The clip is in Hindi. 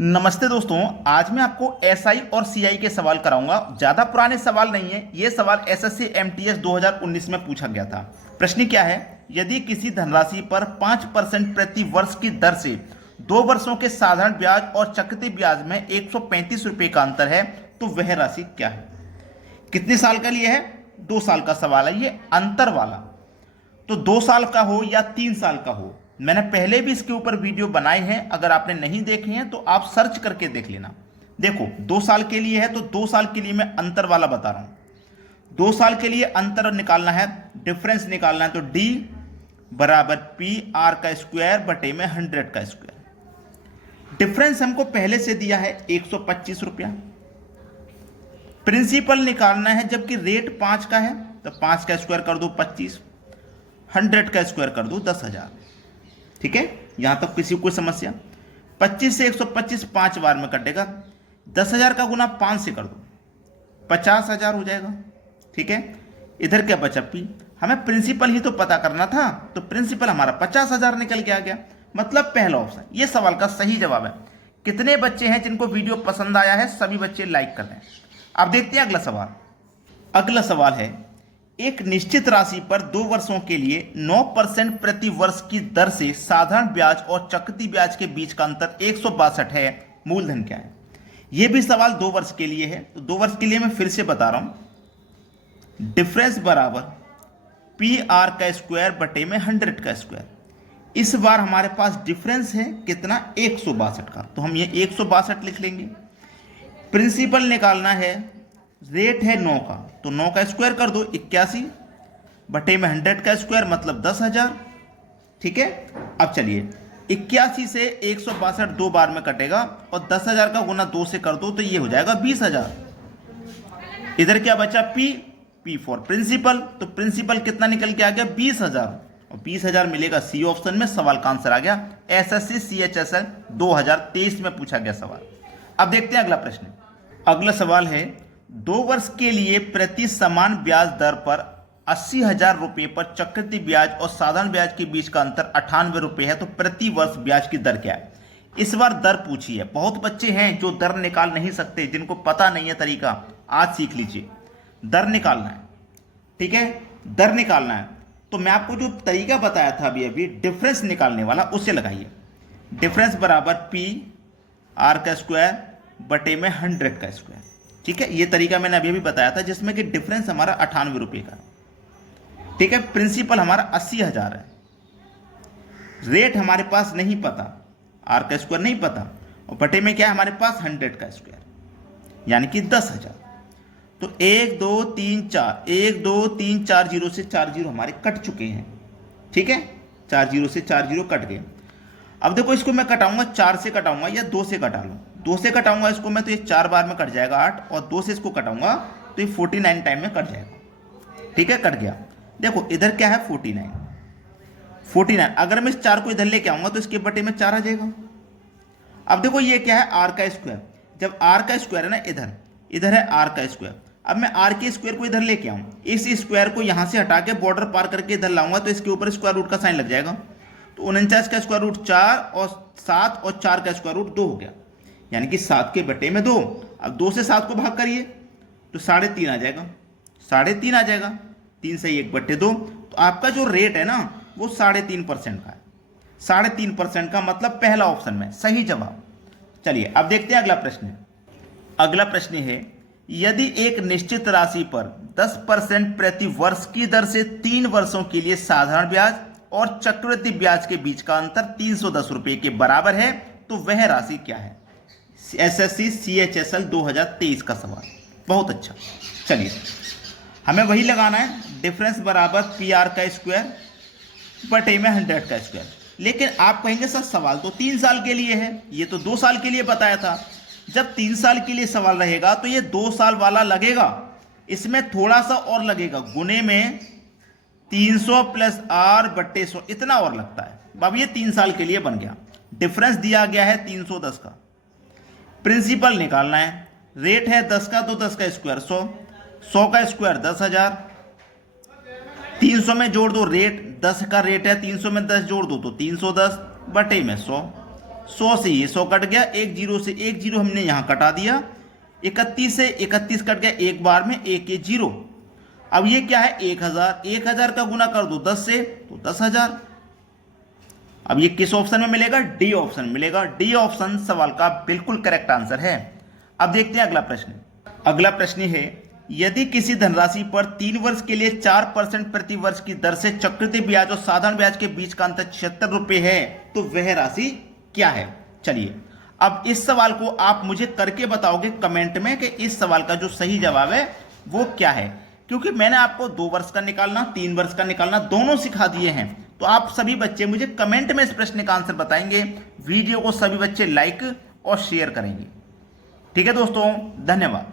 नमस्ते दोस्तों। आज मैं आपको एसआई और सीआई के सवाल कराऊंगा। ज़्यादा पुराने सवाल नहीं है, ये सवाल एसएससी एमटीएस 2019 में पूछा गया था। प्रश्न क्या है, यदि किसी धनराशि पर 5% प्रति वर्ष की दर से 2 वर्षों के साधारण ब्याज और चक्रवृद्धि ब्याज में 135 रुपये का अंतर है तो वह राशि क्या है। कितने साल का लिए है? 2 साल का सवाल है ये अंतर वाला। तो 2 साल का हो या 3 साल का हो, मैंने पहले भी इसके ऊपर वीडियो बनाए हैं। अगर आपने नहीं देखे हैं तो आप सर्च करके देख लेना। देखो 2 साल के लिए है तो 2 साल के लिए मैं अंतर वाला बता रहा हूं। 2 साल के लिए अंतर निकालना है, डिफरेंस निकालना है, तो डी बराबर पी आर का स्क्वायर बटे में 100 का स्क्वायर। डिफरेंस हमको पहले से दिया है 125 रुपया। प्रिंसिपल निकालना है, जबकि रेट 5 का है तो 5 का स्क्वायर कर दो 25, 100 का स्क्वायर कर दो 10,000। ठीक है, यहां तक किसी को कोई समस्या? 25 से 125 5 बार में कटेगा। 10,000 का गुना 5 से कर दो 50,000 हो जाएगा। ठीक है, इधर क्या बचा पी। हमें प्रिंसिपल ही तो पता करना था, तो प्रिंसिपल हमारा 50,000 निकल के आ गया। मतलब पहला ऑप्शन ये सवाल का सही जवाब है। कितने बच्चे हैं जिनको वीडियो पसंद आया है? सभी बच्चे लाइक कर दें। अब देखते हैं अगला सवाल। अगला सवाल है, एक निश्चित राशि पर 2 वर्षों के लिए 9% प्रति वर्ष की दर से साधारण ब्याज और चक्रवृद्धि ब्याज के बीच का अंतर 162 है। मूलधन क्या है? यह भी सवाल 2 वर्ष के लिए है, तो 2 वर्ष के लिए मैं फिर से बता रहा हूं। डिफरेंस बराबर पी आर का स्क्वायर बटे में 100 का स्क्वायर। इस बार हमारे पास डिफरेंस है कितना? 162 का, तो हम ये 162 लिख लेंगे। प्रिंसिपल निकालना है, रेट है 9 का, तो 9 का स्क्वायर कर दो 81 बटे में 100 का स्क्वायर मतलब 10,000। ठीक है, अब चलिए 81 से 162 2 बार में कटेगा और 10,000 का गुना 2 से कर दो तो ये हो जाएगा 20,000। इधर क्या बचा? पी फॉर प्रिंसिपल, तो प्रिंसिपल कितना निकल के आ गया? 20,000, और 20,000 मिलेगा सी ऑप्शन में। सवाल का आंसर आ गया एसएससी सीएचएसएल 2023 में पूछा गया सवाल। अब देखते हैं अगला प्रश्न। अगला सवाल है, 2 वर्ष के लिए प्रति समान ब्याज दर पर 80,000 रुपये पर चक्रवृद्धि ब्याज और साधारण ब्याज के बीच का अंतर 98 रुपये है, तो प्रति वर्ष ब्याज की दर क्या है? इस बार दर पूछी है। बहुत बच्चे हैं जो दर निकाल नहीं सकते, जिनको पता नहीं है तरीका, आज सीख लीजिए। दर निकालना है, ठीक है, दर निकालना है। तो मैं आपको जो तरीका बताया था अभी डिफरेंस निकालने वाला, उससे लगाइए। डिफरेंस बराबर पी आर का स्क्वायर बटे में 100 का स्क्वायर। ठीक है, ये तरीका मैंने अभी बताया था, जिसमें कि डिफरेंस हमारा 98 रुपये का। ठीक है, प्रिंसिपल हमारा 80,000 है। रेट हमारे पास नहीं पता, आर का स्क्वायर नहीं पता, और बटे में क्या है हमारे पास? 100 का स्क्वायर, यानी कि 10,000। तो 1 2 3 4, 1 2 3 4 जीरो से 4 जीरो हमारे कट चुके हैं। ठीक है, 4 जीरो से 4 जीरो कट गए। अब देखो इसको मैं कटाऊंगा, 4 से कटाऊंगा या 2 से कटा लूँ। 2 से कटाऊंगा इसको मैं तो ये 4 बार में कट जाएगा 8, और 2 से इसको कटाऊंगा तो ये 49 टाइम में कट जाएगा। ठीक है, कट गया। देखो इधर क्या है? 49। अगर मैं इस 4 को इधर लेके आऊंगा तो इसके बटे में 4 आ जाएगा। अब देखो ये क्या है? आर का स्क्वायर। जब आर का स्क्वायर है ना, इधर है आर का स्क्वायर। अब मैं आर के स्क्वायर को इधर लेके आऊँ, इस स्क्वायर को यहां से हटा के बॉर्डर पार करके इधर लाऊंगा तो इसके ऊपर स्क्वायर रूट का साइन लग जाएगा। तो 49 का स्क्वायर रूट 4 और 7 और 4 का स्क्वायर रूट 2 हो गया, यानी कि 7 के बटे में 2। अब 2 से 7 को भाग करिए तो 3.5 आ जाएगा, 3.5 आ जाएगा। 3 से 1 बटे 2, तो आपका जो रेट है ना वो 3.5% का है। 3.5% का मतलब पहला ऑप्शन में सही जवाब। चलिए अब देखते हैं अगला प्रश्न। अगला प्रश्न है, यदि एक निश्चित राशि पर 10% प्रति वर्ष की दर से 3 वर्षों के लिए साधारण ब्याज और चक्रवृद्धि ब्याज के बीच का अंतर 310 रुपये के बराबर है तो वह राशि क्या है? एसएससी सीएचएसएल 2023 का सवाल। बहुत अच्छा। चलिए हमें वही लगाना है, डिफरेंस बराबर पी आर का स्क्वायर बटे में 100 का स्क्वायर। लेकिन आप कहेंगे सर सवाल तो 3 साल के लिए है, ये तो 2 साल के लिए बताया था। जब 3 साल के लिए सवाल रहेगा तो ये 2 साल वाला लगेगा, इसमें थोड़ा सा और लगेगा, गुने में 300 प्लस आर बट्टे 100 इतना और लगता है। अब ये 3 साल के लिए बन गया। डिफरेंस दिया गया है 310 का। प्रिंसिपल निकालना है, रेट है 10 का तो 10 का स्क्वायर 100, 100 का स्क्वायर 10,000। 300 में जोड़ दो, रेट 10 का रेट है, 300 में 10 जोड़ दो तो 310 बटे में 100। 100 से ये 100 कट गया, एक जीरो से एक जीरो हमने यहां कटा दिया, 31 से 31 कट गया एक बार में, एक ये जीरो। अब ये क्या है 1000, 1000 का गुना कर दो 10 से तो 10,000। अब ये किस ऑप्शन में मिलेगा? डी ऑप्शन मिलेगा। डी ऑप्शन सवाल का बिल्कुल करेक्ट आंसर है। अब देखते हैं अगला प्रश्न। अगला प्रश्न है, यदि किसी धनराशि पर 3 वर्ष के लिए 4% प्रति वर्ष की दर से चक्रवृद्धि ब्याज और साधारण ब्याज के बीच का अंतर 76 रुपये है तो वह राशि क्या है? चलिए अब इस सवाल को आप मुझे करके बताओगे कमेंट में कि इस सवाल का जो सही जवाब है वो क्या है, क्योंकि मैंने आपको 2 वर्ष का निकालना, 3 वर्ष का निकालना दोनों सिखा दिए हैं। तो आप सभी बच्चे मुझे कमेंट में इस प्रश्न का आंसर बताएंगे। वीडियो को सभी बच्चे लाइक और शेयर करेंगे। ठीक है दोस्तों, धन्यवाद।